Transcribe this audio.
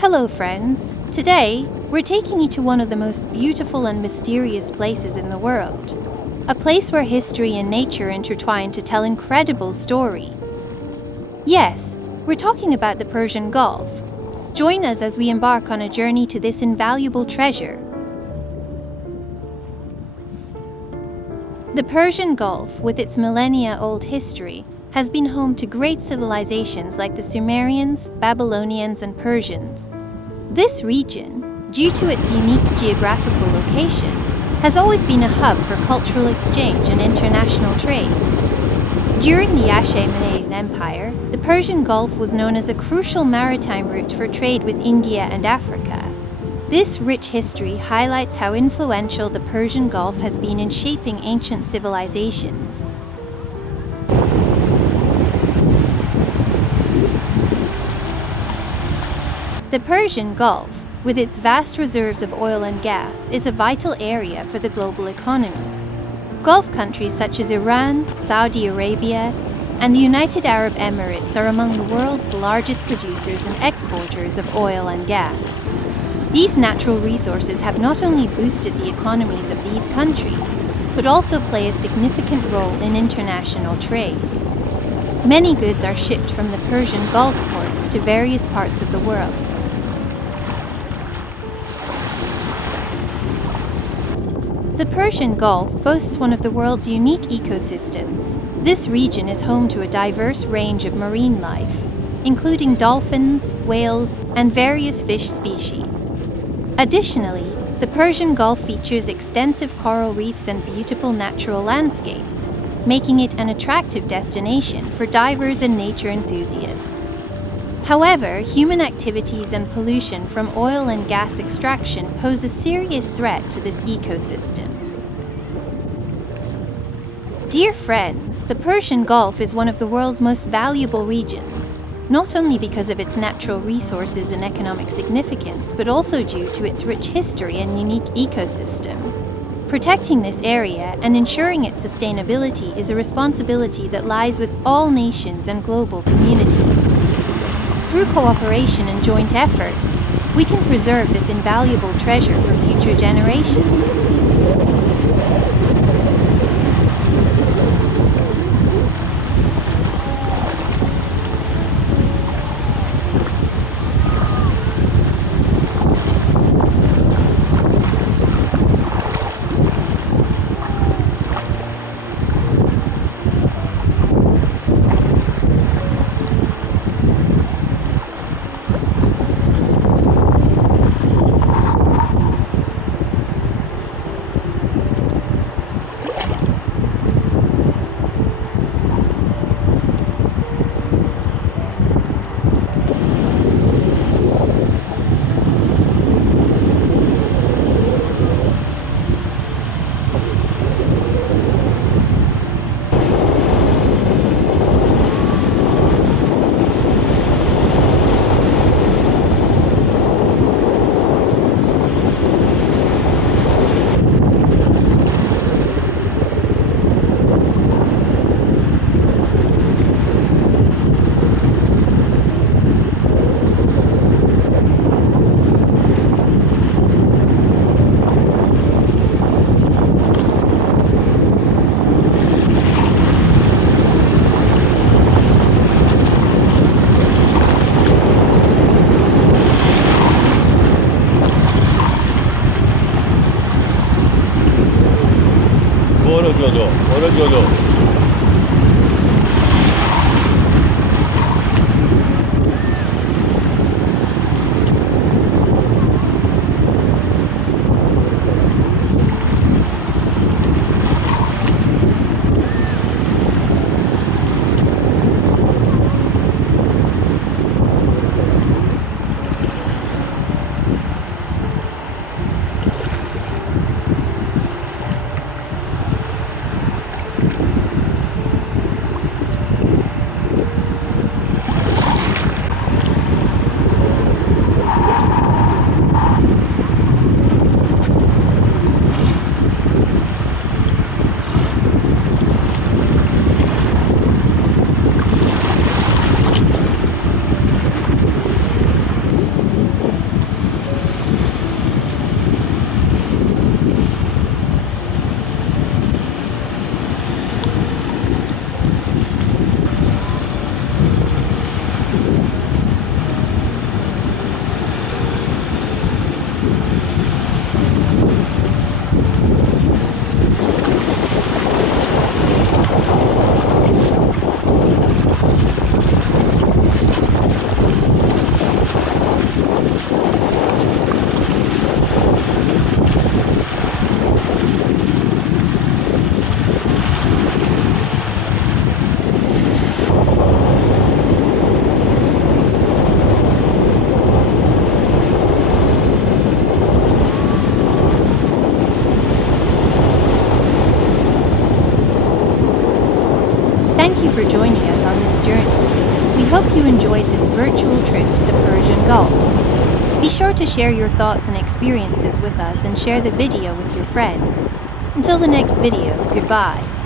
Hello, friends. Today, we're taking you to one of the most beautiful and mysterious places in the world. A place where history and nature intertwine to tell incredible story. Yes, we're talking about the Persian Gulf. Join us as we embark on a journey to this invaluable treasure. The Persian Gulf, with its millennia-old history, has been home to great civilizations like the Sumerians, Babylonians, and Persians. This region, due to its unique geographical location, has always been a hub for cultural exchange and international trade. During the Achaemenid Empire, the Persian Gulf was known as a crucial maritime route for trade with India and Africa. This rich history highlights how influential the Persian Gulf has been in shaping ancient civilizations. The Persian Gulf, with its vast reserves of oil and gas, is a vital area for the global economy. Gulf countries such as Iran, Saudi Arabia, and the United Arab Emirates are among the world's largest producers and exporters of oil and gas. These natural resources have not only boosted the economies of these countries, but also play a significant role in international trade. Many goods are shipped from the Persian Gulf ports to various parts of the world. The Persian Gulf boasts one of the world's unique ecosystems. This region is home to a diverse range of marine life, including dolphins, whales, and various fish species. Additionally, the Persian Gulf features extensive coral reefs and beautiful natural landscapes, making it an attractive destination for divers and nature enthusiasts. However, human activities and pollution from oil and gas extraction pose a serious threat to this ecosystem. Dear friends, the Persian Gulf is one of the world's most valuable regions, not only because of its natural resources and economic significance, but also due to its rich history and unique ecosystem. Protecting this area and ensuring its sustainability is a responsibility that lies with all nations and global communities. Through cooperation and joint efforts, we can preserve this invaluable treasure for future generations. برو جلو this journey. We hope you enjoyed this virtual trip to the Persian Gulf. Be sure to share your thoughts and experiences with us and share the video with your friends. Until the next video, goodbye.